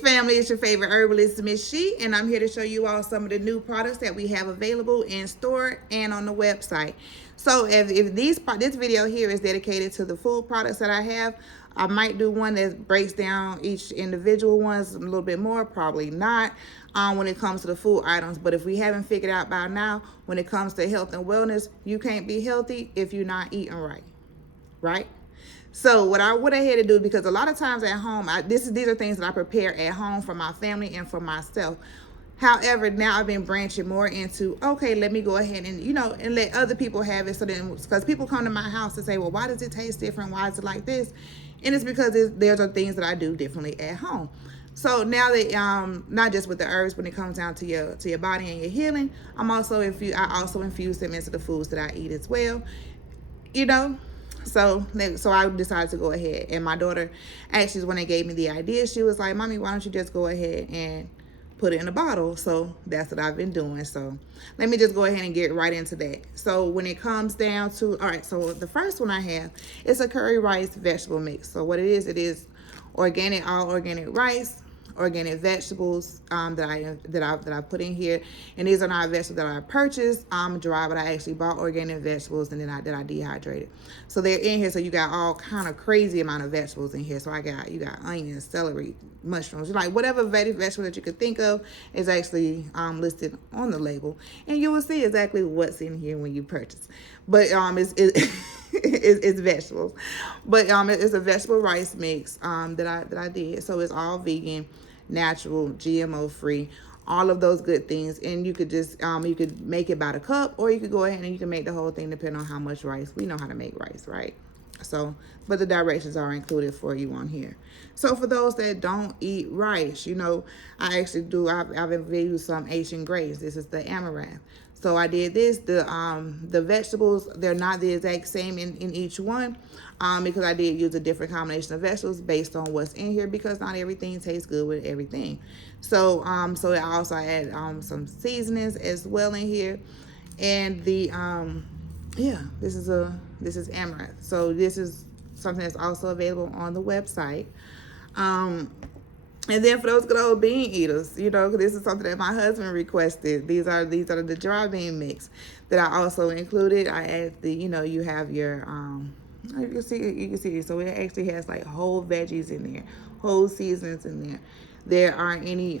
family, it's your favorite herbalist, Miss She, and I'm here to show you all some of the new products that we have available in store and on the website. So if this video here is dedicated to the food products that I have, I might do one that breaks down each individual ones a little bit more, probably not when it comes to the food items. But if we haven't figured out by now, when it comes to health and wellness, you can't be healthy if you're not eating right, right? So what I went ahead to do, because a lot of times at home, these are things that I prepare at home for my family and for myself. However, now I've been branching more into, okay, let me go ahead and, and let other people have it. So then, because people come to my house and say, well, why does it taste different? Why is it like this? And it's because there's are things that I do differently at home. So now that not just with the herbs, when it comes down to your body and your healing, I also infuse them into the foods that I eat as well. you know so I decided to go ahead, and my daughter actually, when they gave me the idea, she was like, Mommy, why don't you just go ahead and put it in a bottle? So that's what I've been doing. So let me just go ahead and get right into that. So when it comes down to, all right, so the first one I have is a curry rice vegetable mix. So what it is organic, all organic rice, organic vegetables that I put in here, and these are not vegetables that I purchased dry, but I actually bought organic vegetables and then I dehydrated. So they're in here. So you got all kind of crazy amount of vegetables in here. So you got onions, celery, mushrooms, like whatever vegetable that you could think of is actually listed on the label, and you will see exactly what's in here when you purchase. But it's vegetables, but it's a vegetable rice mix that I did. So it's all vegan, natural, GMO free, all of those good things. And you could just you could make it by the cup, or you could go ahead and you can make the whole thing depending on how much rice. We know how to make rice, right? So, but the directions are included for you on here. So for those that don't eat rice, I actually do. I've used some Asian grace. This is the amaranth. So I did this. The vegetables, they're not the exact same in each one, because I did use a different combination of vegetables based on what's in here, because not everything tastes good with everything. So so I also add some seasonings as well in here, and yeah, this is amaranth. So this is something that's also available on the website. And then for those good old bean eaters, because this is something that my husband requested. These are the dry bean mix that I also included. I add you have your you can see. So it actually has like whole veggies in there, whole seasonings in there. There aren't any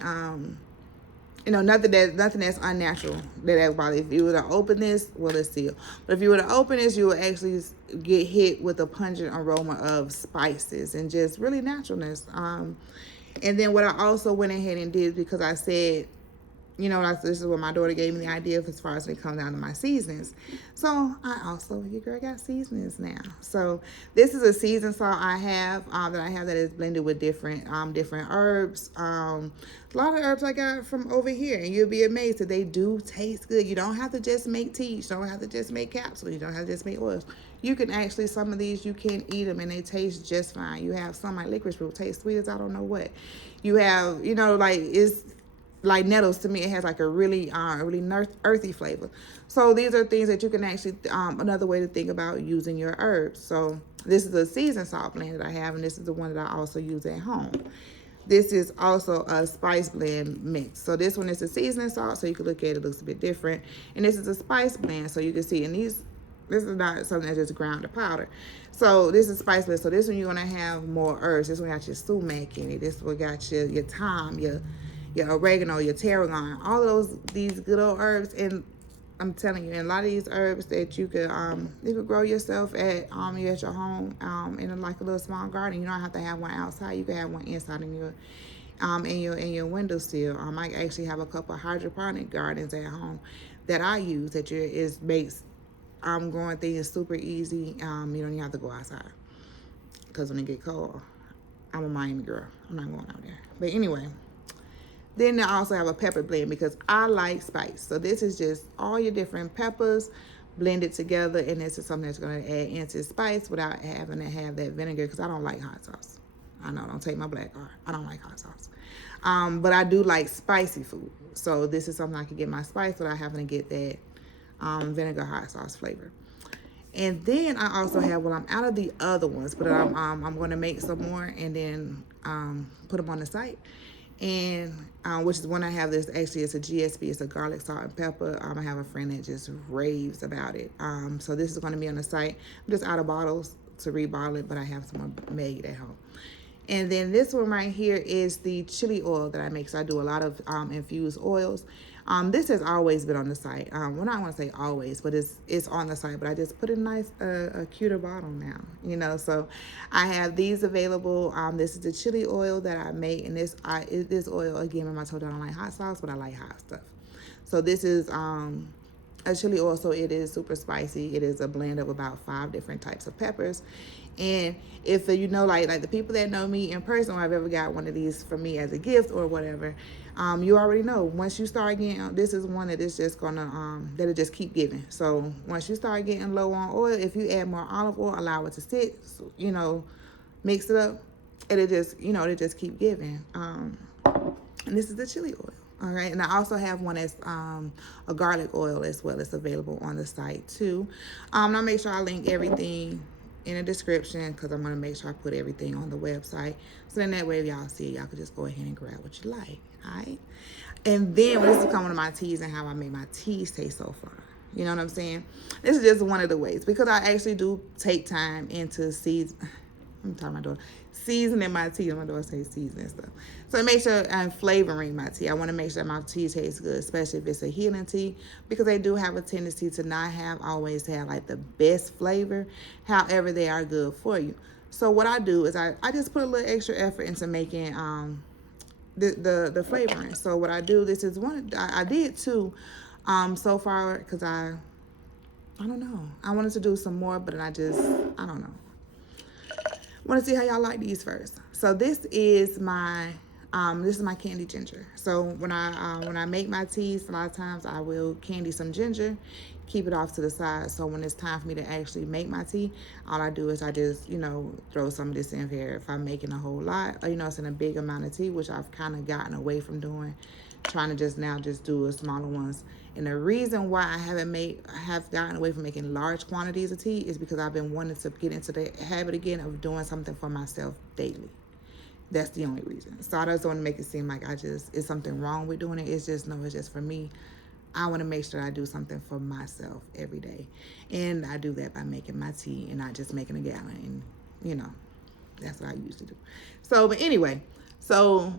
nothing that's unnatural. If you were to open this, well, it's sealed. But if you were to open this, you would actually get hit with a pungent aroma of spices and just really naturalness. And then what I also went ahead and did, because I said, this is what my daughter gave me the idea of as far as when it comes down to my seasonings. So your girl got seasonings now. So this is a seasoned salt I have that is blended with different herbs. A lot of herbs I got from over here, and you'll be amazed that they do taste good. You don't have to just make tea. You don't have to just make capsules. You don't have to just make oils. You can actually, some of these you can eat them and they taste just fine. You have some like licorice root, taste sweet as I don't know what. You have, it's like nettles. To me, it has like a really earthy flavor. So these are things that you can actually, another way to think about using your herbs. So this is a seasoned salt blend that I have, and this is the one that I also use at home. This is also a spice blend mix. So this one is a seasoning salt, so you can look at it, it looks a bit different. And this is a spice blend, so you can see, and this is not something that's just ground to powder. So this is spice blend. So this one you're gonna have more herbs. This one got your sumac in it. This one got your thyme, your oregano, your tarragon, all of these good old herbs. And I'm telling you, and a lot of these herbs that you could grow yourself at your home in like a little small garden. You don't have to have one outside. You can have one inside in your windowsill. I actually have a couple of hydroponic gardens at home that I use that makes growing things super easy. You don't even have to go outside, because when it get cold, I'm a Miami girl. I'm not going out there. But anyway. Then I also have a pepper blend, because I like spice. So this is just all your different peppers blended together, and this is something that's going to add into spice without having to have that vinegar, because I don't like hot sauce. I know, don't take my black card. I don't like hot sauce. But I do like spicy food. So this is something I can get my spice without having to get that vinegar hot sauce flavor. And then I also have, I'm out of the other ones, but I'm going to make some more and then put them on the site. and which is one I have. This actually is a GSP. It's a garlic, salt, and pepper. I have a friend that just raves about it. So this is going to be on the site. I'm just out of bottles to rebottle it, but I have some made at home. And then this one right here is the chili oil that I make. So I do a lot of infused oils. This has always been on the site. Well, not want to say always, but it's on the site. But I just put a nice, a cuter bottle now, you know. So I have these available. This is the chili oil that I make, and this oil, again, remember I told you I don't like hot sauce, but I like hot stuff. So this is a chili oil, so it is super spicy. It is a blend of about 5 different types of peppers. And if you know, like the people that know me in person, or I've ever got one of these for me as a gift or whatever, you already know once you start getting, this is one that is just gonna that'll just keep giving. So once you start getting low on oil, if you add more olive oil, allow it to sit, so, you know, mix it up, it'll just, you know, it'll just keep giving. And this is the chili oil. All right, and I also have one that's a garlic oil as well. It's available on the site too. I'll make sure I link everything in the description, because I'm going to make sure I put everything on the website. So then that way, if y'all see it, y'all can just go ahead and grab what you like. All right. And then when this is coming to my teas and how I make my teas taste so far. You know what I'm saying? This is just one of the ways, because I actually do take time into season. I'm talking my daughter. Seasoning my tea. My daughter say seasoning stuff. So I make sure I'm flavoring my tea. I want to make sure my tea tastes good, especially if it's a healing tea, because they do have a tendency to not always have like the best flavor. However, they are good for you. So what I do is I just put a little extra effort into making the flavoring. So what I do, this is one I did two so far, because I don't know. I wanted to do some more, but I don't know. Want to see how y'all like these first. So this is my candied ginger. So when I make my teas, a lot of times I will candy some ginger, keep it off to the side. So when it's time for me to actually make my tea, all I do is I just, you know, throw some of this in here. If I'm making a whole lot, or, you know, it's in a big amount of tea, which I've kind of gotten away from doing, trying to just do a smaller ones. And the reason why I have gotten away from making large quantities of tea is because I've been wanting to get into the habit again of doing something for myself daily. That's the only reason. So I just want to make it seem like it's something wrong with doing it. It's just for me. I want to make sure I do something for myself every day. And I do that by making my tea and not just making a gallon. And, you know, that's what I used to do. So, but anyway, so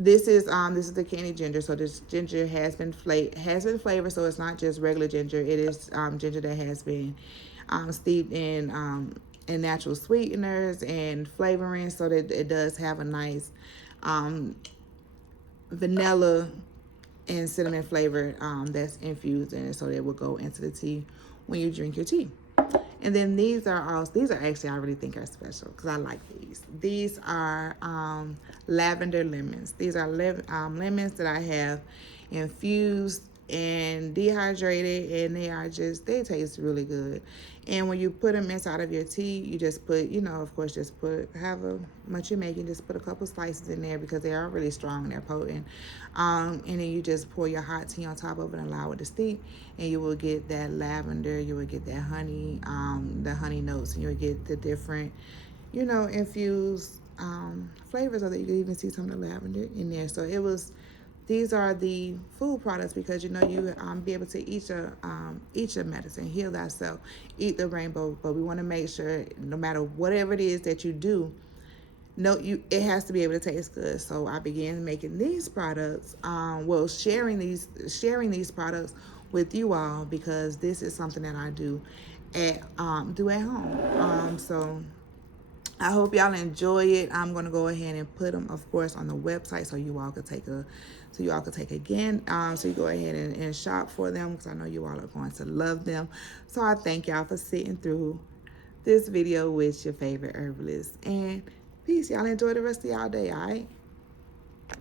this is the candied ginger. So this ginger has been flavored, so it's not just regular ginger. It is ginger that has been steeped in natural sweeteners and flavoring, so that it does have a nice vanilla and cinnamon flavor that's infused in it, so that will go into the tea when you drink your tea. And then these are actually, I really think are special, because I like these. These are lavender lemons. These are lemons that I have infused and dehydrated, and they taste really good. And when you put them inside of your tea, you just put, you know, of course, just however much you're making, just put a couple slices in there, because they are really strong and they're potent. And then you just pour your hot tea on top of it and allow it to steep, and you will get that lavender, you will get that honey, the honey notes, and you'll get the different, you know, infused flavors of it. You can even see some of the lavender in there. So these are the food products, because, you know, you be able to eat your medicine, heal thyself, eat the rainbow. But we want to make sure, no matter whatever it is that you do, it has to be able to taste good. So I began making these products, sharing these products with you all, because this is something that I do at home. So I hope y'all enjoy it. I'm gonna go ahead and put them, of course, on the website, so you all could take again. So you go ahead and shop for them, because I know you all are going to love them. So I thank y'all for sitting through this video with your favorite herbalist. And peace. Y'all enjoy the rest of y'all day, all right?